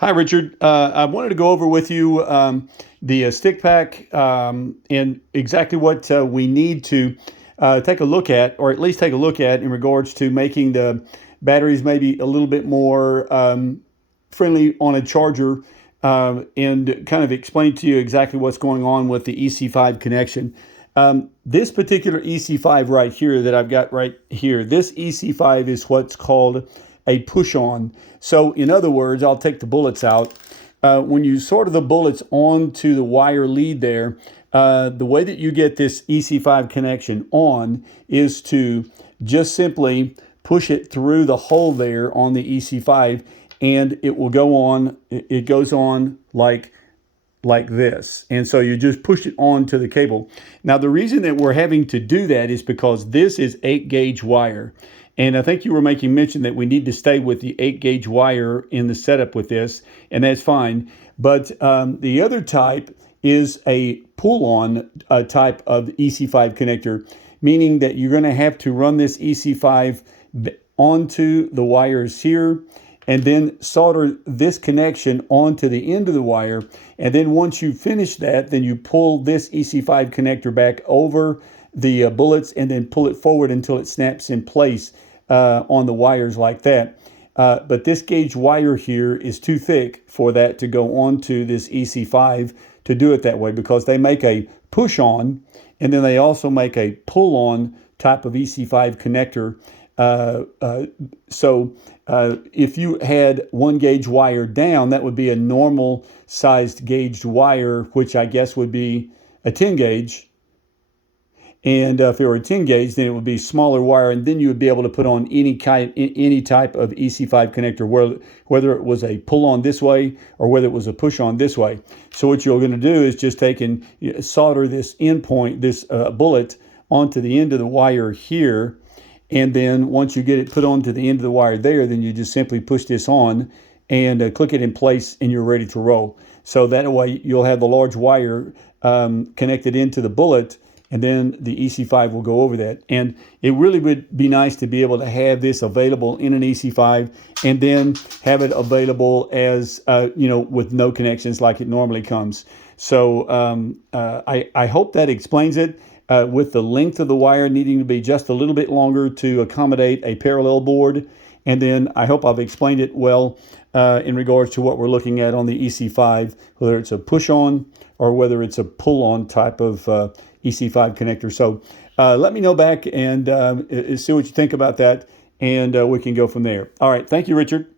Hi, Richard. I wanted to go over with you the stick pack and exactly what we need to take a look at, or at least take a look at, in regards to making the batteries maybe a little bit more friendly on a charger, and kind of explain to you exactly what's going on with the EC5 connection. This particular EC5 right here that I've got right here, this EC5 is what's called a push on. So in other words, I'll take the bullets out. When you solder the bullets onto the wire lead there, the way that you get this EC5 connection on is to just simply push it through the hole there on the EC5, and it will go on. It goes on like this. And so you just push it onto the cable. Now, the reason that we're having to do that is because this is 8-gauge wire. And I think you were making mention that we need to stay with the 8-gauge wire in the setup with this, and that's fine. But the other type is a pull-on type of EC5 connector, meaning that you're going to have to run this EC5 onto the wires here, and then solder this connection onto the end of the wire. And then once you finish that, then you pull this EC5 connector back over the bullets and then pull it forward until it snaps in place on the wires like that. But this gauge wire here is too thick for that to go onto this EC5 to do it that way, because they make a push on and then they also make a pull on type of EC5 connector. So if you had 1-gauge wire down, that would be a normal sized gauged wire, which I guess would be a 10-gauge. And if it were a 10-gauge, then it would be smaller wire, and then you would be able to put on any type of EC5 connector, whether it was a pull-on this way or whether it was a push-on this way. So what you're going to do is just take and solder this end point, this bullet, onto the end of the wire here. And then once you get it put onto the end of the wire there, then you just simply push this on and click it in place, and you're ready to roll. So that way you'll have the large wire connected into the bullet, and then the EC5 will go over that. And it really would be nice to be able to have this available in an EC5, and then have it available as, with no connections like it normally comes. So I hope that explains it. With the length of the wire needing to be just a little bit longer to accommodate a parallel board. And then I hope I've explained it well in regards to what we're looking at on the EC5, whether it's a push-on or whether it's a pull-on type of EC5 connector. So let me know back and see what you think about that, and we can go from there. All right. Thank you, Richard.